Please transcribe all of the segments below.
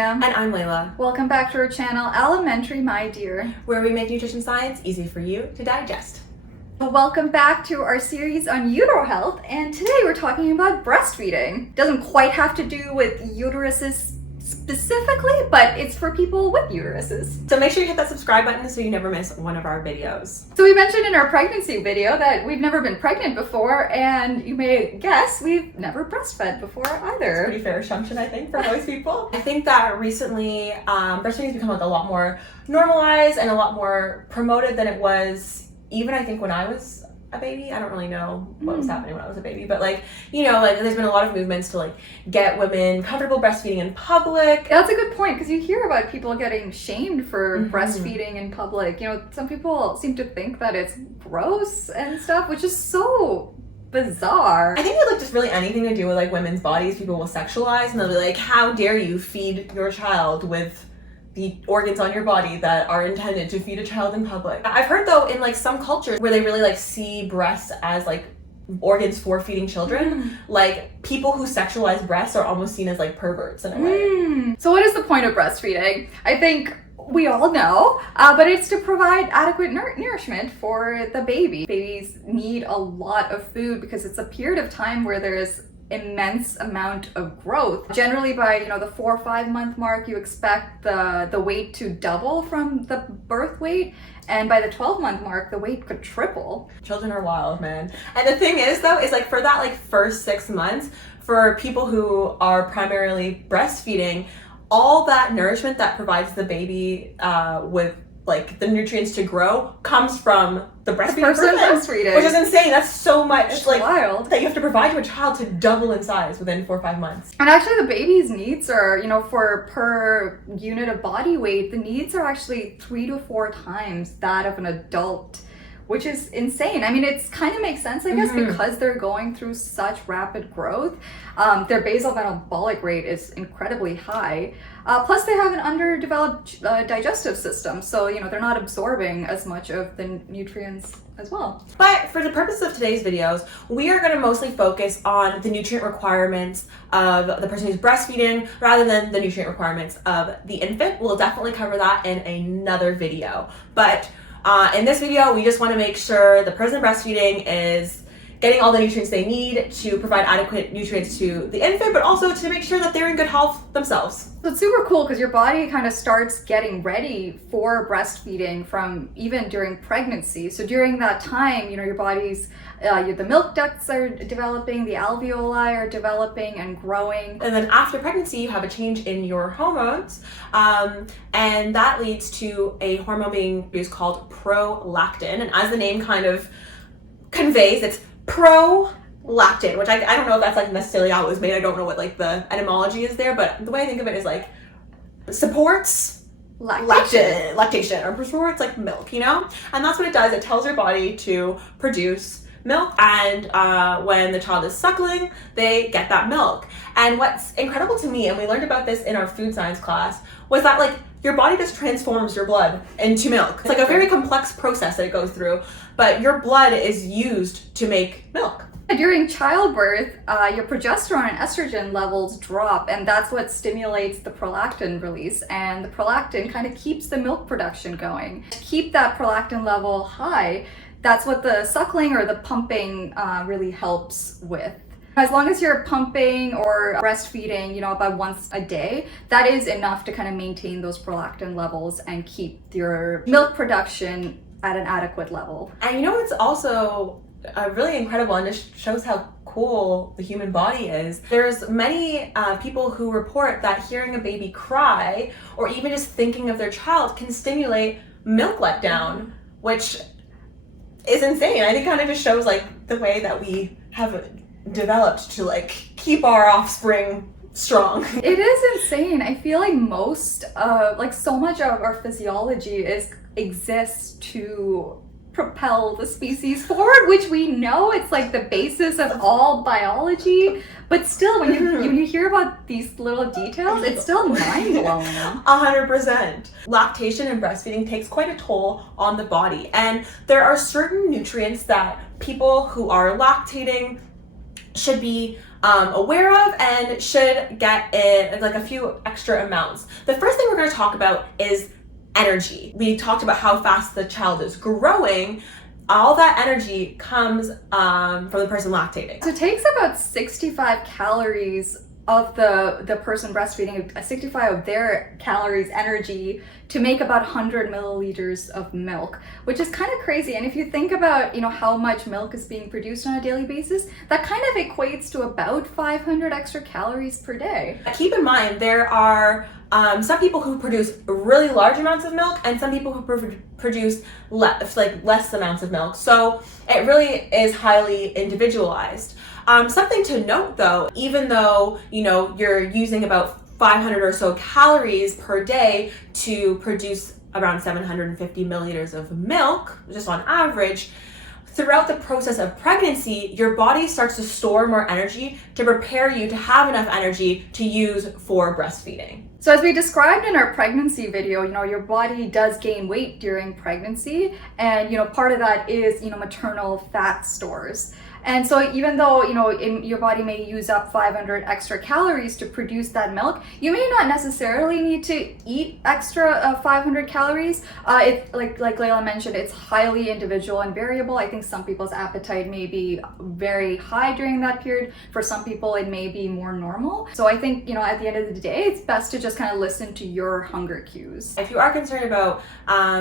Karina. And I'm Layla. Welcome back to our channel, Elementary My Dear, where we make nutrition science easy for you to digest. Welcome back to our series on utero health, and today we're talking about breastfeeding. Doesn't quite have to do with uteruses specifically, but it's for people with uteruses. So make sure you hit that subscribe button so you never miss one of our videos. So we mentioned in our pregnancy video that we've never been pregnant before, and you may guess we've never breastfed before either. It's a pretty fair assumption, I think, for most people. I think that recently breastfeeding has become like a lot more normalized and a lot more promoted than it was even I think when I was a baby. I don't really know what was happening when I was a baby, but like, you know, like there's been a lot of movements to like get women comfortable breastfeeding in public. That's a good point, because you hear about people getting shamed for breastfeeding in public. You know, some people seem to think that it's gross and stuff, which is so bizarre. I think it's like just really anything to do with like women's bodies, people will sexualize and they'll be like, how dare you feed your child with the organs on your body that are intended to feed a child in public. I've heard though in like some cultures where they really like see breasts as like organs for feeding children, like people who sexualize breasts are almost seen as like perverts in a way. So what is the point of breastfeeding? I think we all know, but it's to provide adequate nourishment for the baby. Babies need a lot of food because it's a period of time where there is immense amount of growth. Generally by, the 4 or 5 month mark, you expect the weight to double from the birth weight. And by the 12-month mark, the weight could triple. Children are wild, man. And the thing is though, is like for that like first 6 months, for people who are primarily breastfeeding, all that nourishment that provides the baby with like the nutrients to grow comes from the breastfeeding breastfeeding, which is insane. That's so much. It's like wild that you have to provide to a child to double in size within 4 or 5 months. And actually the baby's needs are, for per unit of body weight, the needs are actually 3 to 4 times that of an adult, which is insane. I mean, it's kind of makes sense, I guess, because they're going through such rapid growth. Their basal metabolic rate is incredibly high. Plus they have an underdeveloped digestive system. So, they're not absorbing as much of the nutrients as well. But for the purpose of today's videos, we are going to mostly focus on the nutrient requirements of the person who's breastfeeding rather than the nutrient requirements of the infant. We'll definitely cover that in another video. But in this video, we just want to make sure the person breastfeeding is getting all the nutrients they need to provide adequate nutrients to the infant, but also to make sure that they're in good health themselves. So it's super cool because your body kind of starts getting ready for breastfeeding from even during pregnancy. So during that time, your body's, the milk ducts are developing, the alveoli are developing and growing. And then after pregnancy, you have a change in your hormones, and that leads to a hormone being produced called prolactin. And as the name kind of conveys, it's prolactin, which I don't know if that's like necessarily how it was made. I don't know what like the etymology is there, but the way I think of it is like supports lactation or supports like milk, and that's what it does. It tells your body to produce milk, and when the child is suckling, they get that milk. And what's incredible to me, and we learned about this in our food science class, was that like your body just transforms your blood into milk. It's like a very complex process that it goes through, but your blood is used to make milk. During childbirth, your progesterone and estrogen levels drop, and that's what stimulates the prolactin release. And the prolactin kind of keeps the milk production going. To keep that prolactin level high, that's what the suckling or the pumping really helps with. As long as you're pumping or breastfeeding, about once a day, that is enough to kind of maintain those prolactin levels and keep your milk production at an adequate level. And it's also really incredible and just shows how cool the human body is. There's many people who report that hearing a baby cry or even just thinking of their child can stimulate milk letdown, which is insane. I think kind of just shows like the way that we have developed to like keep our offspring strong. It is insane. I feel like most of so much of our physiology exists to propel the species forward, which we know it's like the basis of all biology, but still when you hear about these little details, it's still mind-blowing. 100%. Lactation and breastfeeding takes quite a toll on the body, and there are certain nutrients that people who are lactating should be aware of and should get in like a few extra amounts. The first thing we're going to talk about is energy. We talked about how fast the child is growing. All that energy comes from the person lactating. So it takes about 65 calories of the person breastfeeding, 65 of their calories energy to make about 100 milliliters of milk, which is kind of crazy. And if you think about, how much milk is being produced on a daily basis, that kind of equates to about 500 extra calories per day. Keep in mind, there are some people who produce really large amounts of milk and some people who produce less amounts of milk. So it really is highly individualized. Something to note though, even though, you're using about 500 or so calories per day to produce around 750 milliliters of milk, just on average, throughout the process of pregnancy, your body starts to store more energy to prepare you to have enough energy to use for breastfeeding. So as we described in our pregnancy video, your body does gain weight during pregnancy, and part of that is maternal fat stores. And so even though your body may use up 500 extra calories to produce that milk, you may not necessarily need to eat extra 500 calories. It like Layla mentioned, it's highly individual and variable. I think some people's appetite may be very high during that period. For some people, it may be more normal. So I think at the end of the day, it's best to just kind of listen to your hunger cues. If you are concerned about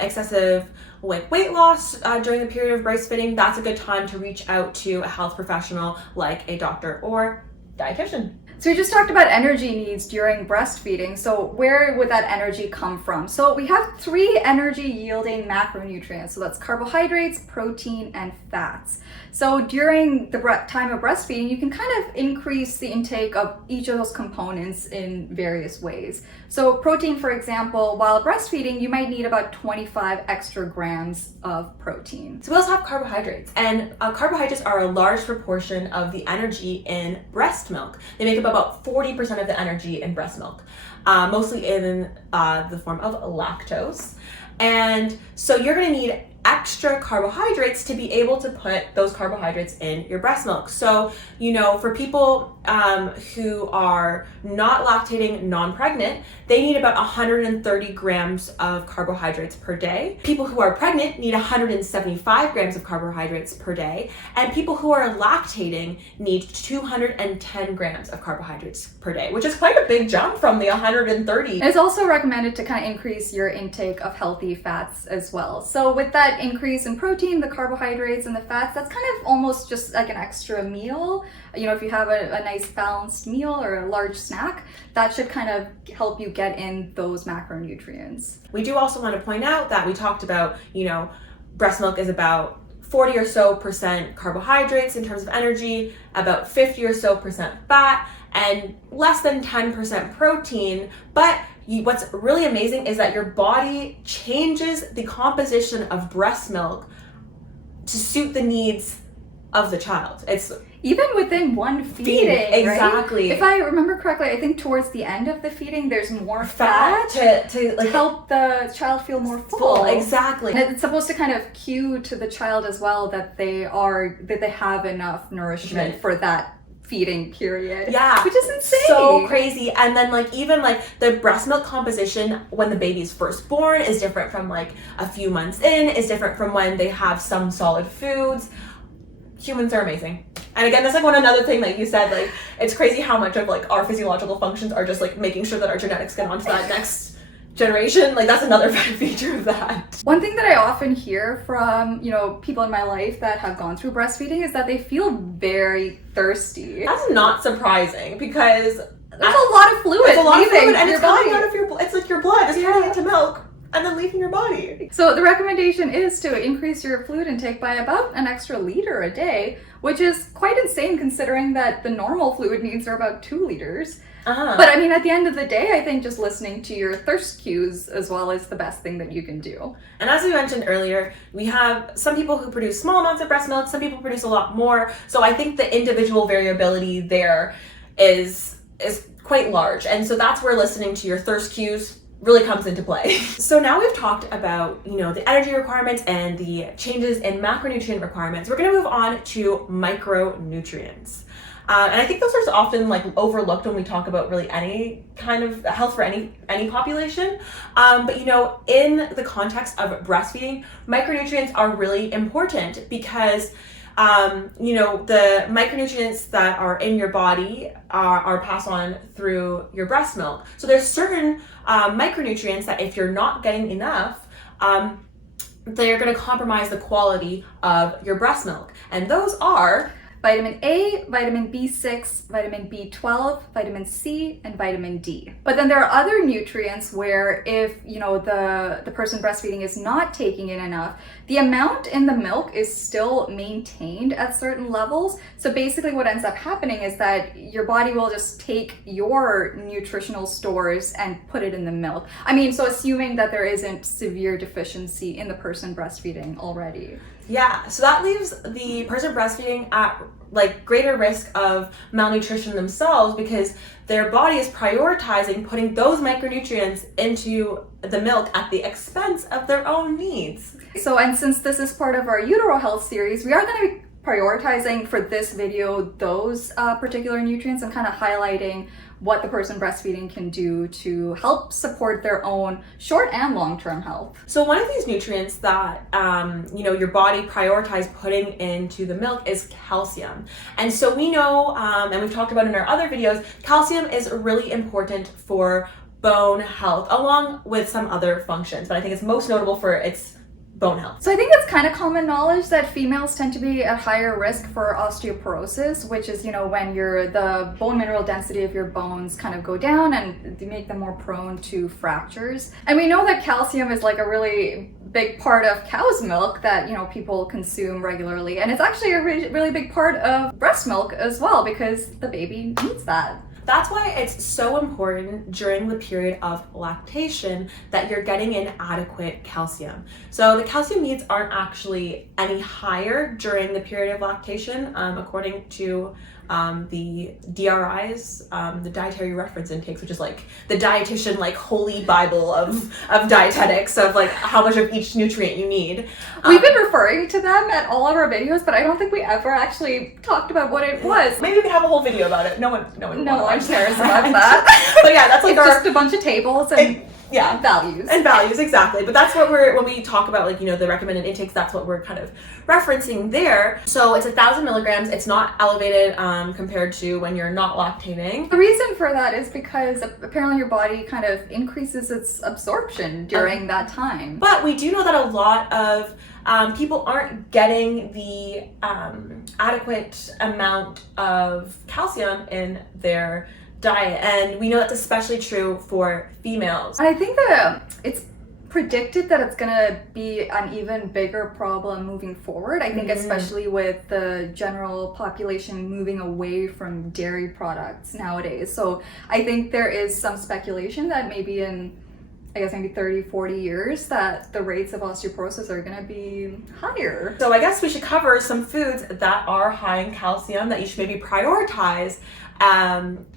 excessive weight loss during the period of breastfeeding, that's a good time to reach out to a health professional like a doctor or dietitian. So we just talked about energy needs during breastfeeding. So where would that energy come from? So we have 3 energy yielding macronutrients. So that's carbohydrates, protein, and fats. So during the time of breastfeeding, you can kind of increase the intake of each of those components in various ways. So protein, for example, while breastfeeding, you might need about 25 extra grams of protein. So we also have carbohydrates, and carbohydrates are a large proportion of the energy in breast milk. They make up about 40% of the energy in breast milk, mostly in the form of lactose. And so you're going to need extra carbohydrates to be able to put those carbohydrates in your breast milk. So, for people who are not lactating, non-pregnant, they need about 130 grams of carbohydrates per day. People who are pregnant need 175 grams of carbohydrates per day. And people who are lactating need 210 grams of carbohydrates per day, which is quite a big jump from the 130. And it's also recommended to kind of increase your intake of healthy fats as well. So with that increase in protein, the carbohydrates, and the fats, that's kind of almost just like an extra meal. If you have a nice balanced meal or a large snack, that should kind of help you get in those macronutrients. We do also want to point out that we talked about, breast milk is about 40 or so percent carbohydrates in terms of energy, about 50 or so percent fat, and less than 10% protein. But what's really amazing is that your body changes the composition of breast milk to suit the needs of the child. It's even within one feeding, exactly. Right? If I remember correctly, I think towards the end of the feeding, there's more fat to help the child feel more full. Exactly. And it's supposed to kind of cue to the child as well that they have enough nourishment for that feeding period. Yeah, which is insane. So crazy. And then even the breast milk composition when the baby's first born is different from a few months in, is different from when they have some solid foods. Humans are amazing. And again, that's another thing that you said, it's crazy how much of our physiological functions are just making sure that our genetics get onto that next generation. That's another feature of that. One thing that I often hear from, people in my life that have gone through breastfeeding is that they feel very thirsty. That's not surprising because there's a lot of fluid. There's a lot of fluid and your it's body. coming out of it's like your blood is turning into milk and then leaving your body. So the recommendation is to increase your fluid intake by about an extra liter a day, which is quite insane considering that the normal fluid needs are about 2 liters. But I mean, at the end of the day, I think just listening to your thirst cues as well is the best thing that you can do. And as we mentioned earlier, we have some people who produce small amounts of breast milk, some people produce a lot more. So I think the individual variability there is quite large. And so that's where listening to your thirst cues really comes into play. So now we've talked about, the energy requirements and the changes in macronutrient requirements. We're going to move on to micronutrients. And I think those are often like overlooked when we talk about really any kind of health for any population. But you know, in the context of breastfeeding, micronutrients are really important because you know, the micronutrients that are in your body are passed on through your breast milk. So there's certain micronutrients that if you're not getting enough, they're going to compromise the quality of your breast milk. And those are vitamin A, vitamin B6, vitamin B12, vitamin C, and vitamin D. But then there are other nutrients where if, you know, the person breastfeeding is not taking in enough, the amount in the milk is still maintained at certain levels. So basically what ends up happening is that your body will just take your nutritional stores and put it in the milk. I mean, so assuming that there isn't severe deficiency in the person breastfeeding already. Yeah, so that leaves the person breastfeeding at like greater risk of malnutrition themselves because their body is prioritizing putting those micronutrients into the milk at the expense of their own needs. So, and since this is part of our utero health series, we are going to be prioritizing for this video those particular nutrients and kind of highlighting what the person breastfeeding can do to help support their own short and long-term health. So one of these nutrients that you know, your body prioritizes putting into the milk is calcium. And so we know, and we've talked about in our other videos, calcium is really important for bone health along with some other functions, but I think it's most notable for its bone health. So I think it's kind of common knowledge that females tend to be at higher risk for osteoporosis, which is, you know, when the bone mineral density of your bones kind of go down and they make them more prone to fractures. And we know that calcium is like a really big part of cow's milk that, you know, people consume regularly. And it's actually a really big part of breast milk as well because the baby needs that. That's why it's so important during the period of lactation that you're getting in adequate calcium. So the calcium needs aren't actually any higher during the period of lactation, according to the DRIs, the dietary reference intakes, which is like the dietitian like holy bible of dietetics of like how much of each nutrient you need. We've been referring to them at all of our videos, but I don't think we ever actually talked about what it was. Maybe we can have a whole video about it. No one cares about that. But yeah, that's like it's just a bunch of tables and yeah, values, exactly. But that's what when we talk about like, you know, the recommended intakes, that's what we're kind of referencing there. So it's 1,000 milligrams. It's not elevated compared to when you're not lactating. The reason for that is because apparently your body kind of increases its absorption during that time. But we do know that a lot of people aren't getting the adequate amount of calcium in their diet, and we know that's especially true for females. I think that it's predicted that it's gonna be an even bigger problem moving forward. I think especially with the general population moving away from dairy products nowadays. So I think there is some speculation that maybe in, I guess maybe 30, 40 years that the rates of osteoporosis are gonna be higher. So I guess we should cover some foods that are high in calcium that you should maybe prioritize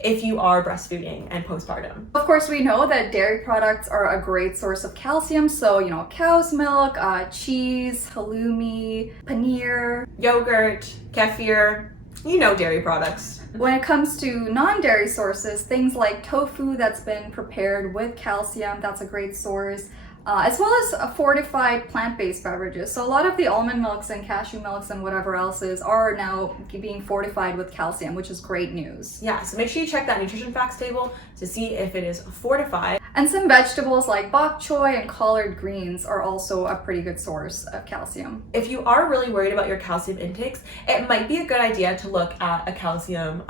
if you are breastfeeding and postpartum. Of course, we know that dairy products are a great source of calcium. So, you know, cow's milk, cheese, halloumi, paneer, yogurt, kefir, you know, dairy products. When it comes to non-dairy sources, things like tofu that's been prepared with calcium, that's a great source. As well as fortified plant-based beverages. So a lot of the almond milks and cashew milks and whatever else are now being fortified with calcium, which is great news. Yeah, so make sure you check that nutrition facts table to see if it is fortified. And some vegetables like bok choy and collard greens are also a pretty good source of calcium. If you are really worried about your calcium intakes, it might be a good idea to look at a calcium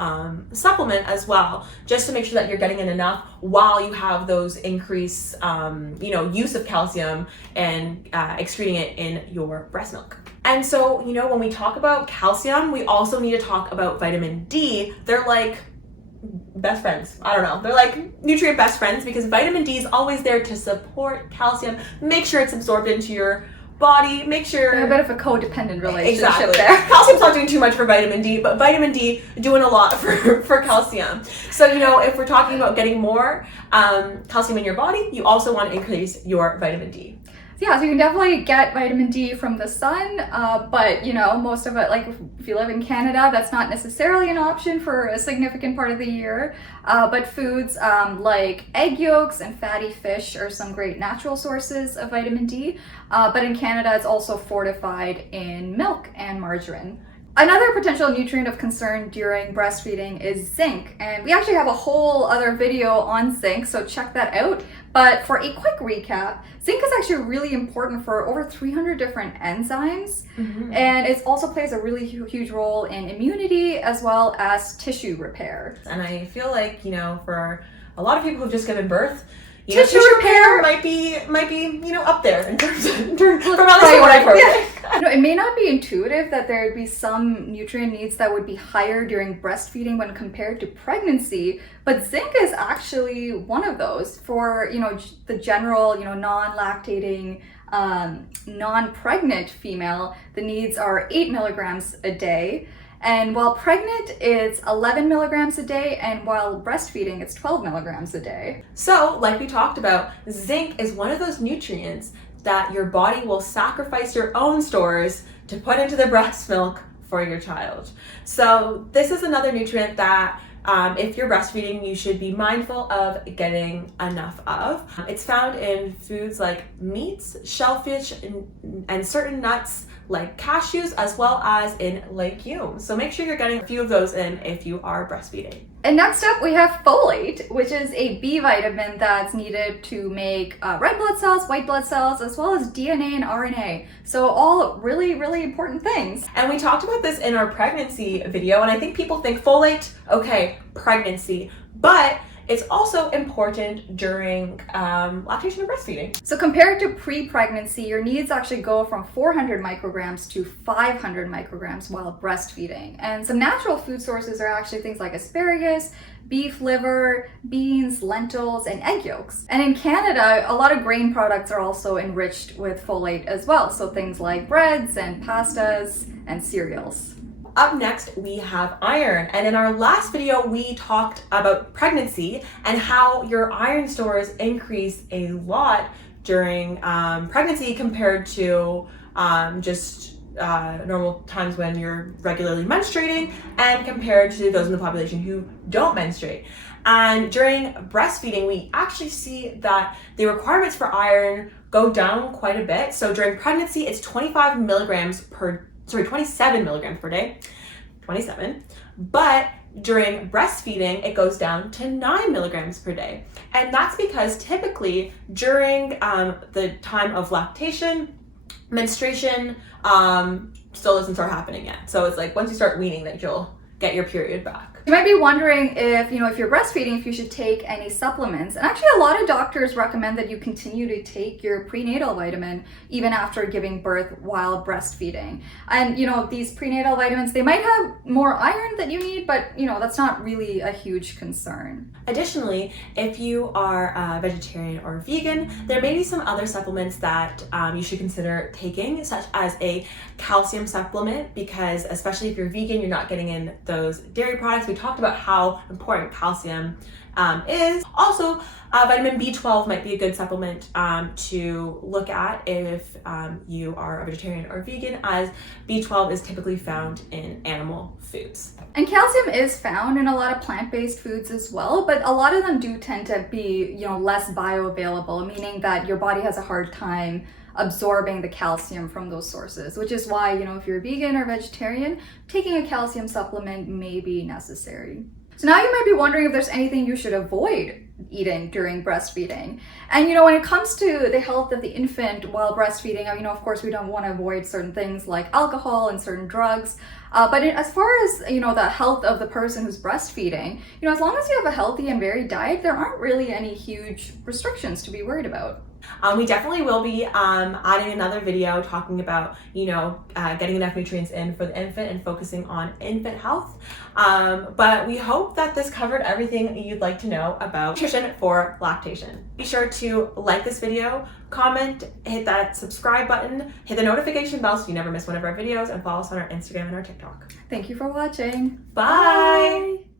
supplement as well, just to make sure that you're getting in enough while you have those increased you know, use of calcium and excreting it in your breast milk. And so, you know, when we talk about calcium, we also need to talk about vitamin D. They're like best friends. I don't know. They're like nutrient best friends because vitamin D is always there to support calcium. Make sure it's absorbed into your body. Make sure a bit of a codependent relationship exactly. there. Calcium's not doing too much for vitamin D, but vitamin D doing a lot for calcium. So, you know, if we're talking about getting more calcium in your body, you also want to increase your vitamin D. So yeah, so you can definitely get vitamin D from the sun, but you know, most of it, like if you live in Canada, that's not necessarily an option for a significant part of the year. But foods like egg yolks and fatty fish are some great natural sources of vitamin D. But in Canada, it's also fortified in milk and margarine. Another potential nutrient of concern during breastfeeding is zinc, and we actually have a whole other video on zinc, so check that out. But for a quick recap, zinc is actually really important for over 300 different enzymes, and it also plays a really huge role in immunity as well as tissue repair. And I feel like, you know, for a lot of people who've just given birth, Tissue repair might be you know, up there in terms of from at least what I've heard. You know, it may not be intuitive that there would be some nutrient needs that would be higher during breastfeeding when compared to pregnancy, but zinc is actually one of those. For, you know, the general, you know, non-lactating, non-pregnant female, the needs are 8 milligrams a day. And while pregnant, it's 11 milligrams a day, and while breastfeeding, it's 12 milligrams a day. So, like we talked about, zinc is one of those nutrients that your body will sacrifice your own stores to put into the breast milk for your child. So this is another nutrient that if you're breastfeeding, you should be mindful of getting enough of. It's found in foods like meats, shellfish, and certain nuts like cashews, as well as in legumes. So make sure you're getting a few of those in if you are breastfeeding. And next up, we have folate, which is a B vitamin that's needed to make red blood cells, white blood cells, as well as DNA and RNA. So all really, really important things. And we talked about this in our pregnancy video, and I think people think folate, okay, pregnancy, but it's also important during lactation and breastfeeding. So compared to pre-pregnancy, your needs actually go from 400 micrograms to 500 micrograms while breastfeeding. And some natural food sources are actually things like asparagus, beef liver, beans, lentils, and egg yolks. And in Canada, a lot of grain products are also enriched with folate as well. So things like breads and pastas and cereals. Up next, we have iron. And in our last video, we talked about pregnancy and how your iron stores increase a lot during pregnancy compared to normal times when you're regularly menstruating, and compared to those in the population who don't menstruate. And during breastfeeding, we actually see that the requirements for iron go down quite a bit. So during pregnancy, it's 27 milligrams per day, 27. But during breastfeeding, it goes down to 9 milligrams per day. And that's because typically during the time of lactation, menstruation still doesn't start happening yet. So it's like once you start weaning that you'll get your period back. You might be wondering if you're breastfeeding, if you should take any supplements. And actually a lot of doctors recommend that you continue to take your prenatal vitamin even after giving birth while breastfeeding. And these prenatal vitamins, they might have more iron that you need, but that's not really a huge concern. Additionally, if you are a vegetarian or vegan, there may be some other supplements that you should consider taking, such as a calcium supplement, because especially if you're vegan, you're not getting in those dairy products. We talked about how important calcium is. Also, vitamin B12 might be a good supplement to look at if you are a vegetarian or vegan, as B12 is typically found in animal foods. And calcium is found in a lot of plant-based foods as well, but a lot of them do tend to be, less bioavailable, meaning that your body has a hard time absorbing the calcium from those sources, which is why, if you're vegan or vegetarian, taking a calcium supplement may be necessary. So now you might be wondering if there's anything you should avoid eating during breastfeeding. And when it comes to the health of the infant while breastfeeding, of course we don't want to avoid certain things like alcohol and certain drugs. But as far as, the health of the person who's breastfeeding, as long as you have a healthy and varied diet, there aren't really any huge restrictions to be worried about. We definitely will be adding another video talking about, getting enough nutrients in for the infant and focusing on infant health. But we hope that this covered everything you'd like to know about nutrition for lactation. Be sure to like this video, comment, hit that subscribe button, hit the notification bell so you never miss one of our videos, and follow us on our Instagram and our TikTok. Thank you for watching. Bye. Bye.